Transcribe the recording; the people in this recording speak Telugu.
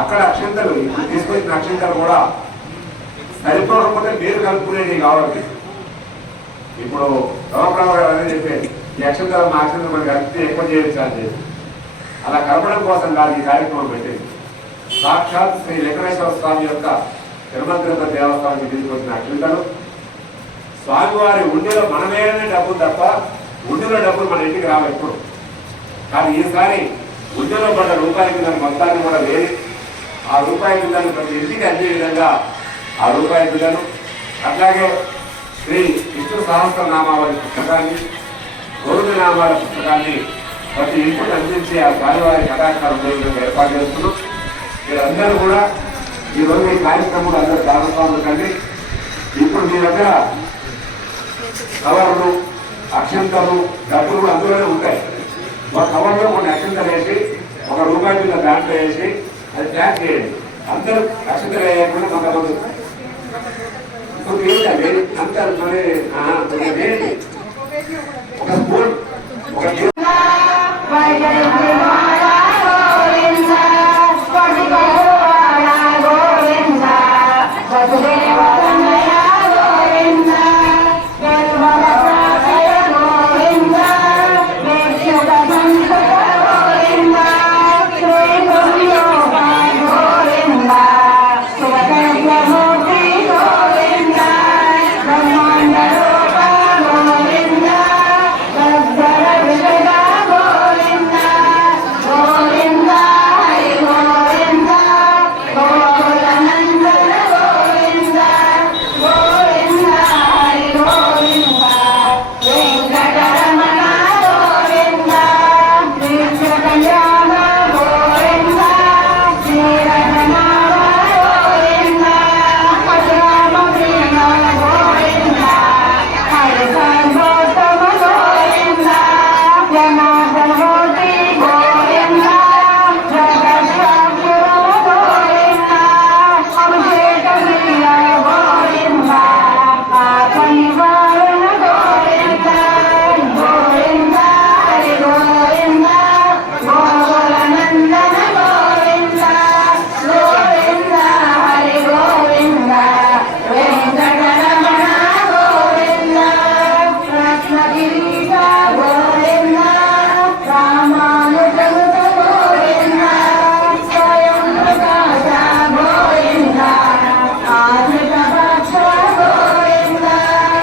అక్కడ అక్షంతలు తీసుకొచ్చిన అక్షంతలు కూడా సరిపోకపోతే మీరు కలుపుకునేది కావాలి. ఇప్పుడు రమప్రభు గారు అదే చెప్పేది ఈ అక్షంతలు మా అక్షంతలు మనకి కలిపితే ఎక్కువ చేయొచ్చు అని చెప్పి అలా కలపడం కోసం కాదు ఈ కార్యక్రమం పెట్టేది. సాక్షాత్ శ్రీ వెంకటేశ్వర స్వామి యొక్క తిరుమల తిరుపతి దేవస్థానానికి తీసుకొచ్చిన అక్షంతలు. స్వామివారి ఉండిలో మనమేనే డబ్బులు తప్ప ఉండిలో డబ్బులు మన ఇంటికి రావు ఎప్పుడు. కానీ ఈసారి ఉద్యోగం పడ్డ రూపాయలకి దాని మొత్తాన్ని కూడా లేదు ఆ రూపాయి బిల్లను ప్రతి ఇంటికి అందే విధంగా ఆ రూపాయి పిల్లలు అట్లాగే శ్రీ విష్ణు సహస్ర నామావళి పుస్తకాన్ని గౌరవ నామాల పుస్తకాన్ని ప్రతి ఇంటికి అందించి ఆ స్వామివారి కథాకారం ఏర్పాటు చేస్తున్నాం. మీరందరూ కూడా ఈ రోజు ఈ కార్యక్రమంలో అందరూ భాగస్వాములు కండి ఇప్పుడు మీ దగ్గర కవర్లు అక్షంతలు డబ్బులు కూడా అందులోనే ఉంటాయి. ఒక కవర్లో కొన్ని అక్షంతలు వేసి ఒక రూపాయి మీద దాంట్లో వేసి అది ట్రాక్ చేయండి. అందరూ అక్షంతలు వేయకుండా కొంతమంది ఇప్పుడు ఏంటండి అంటారు మరి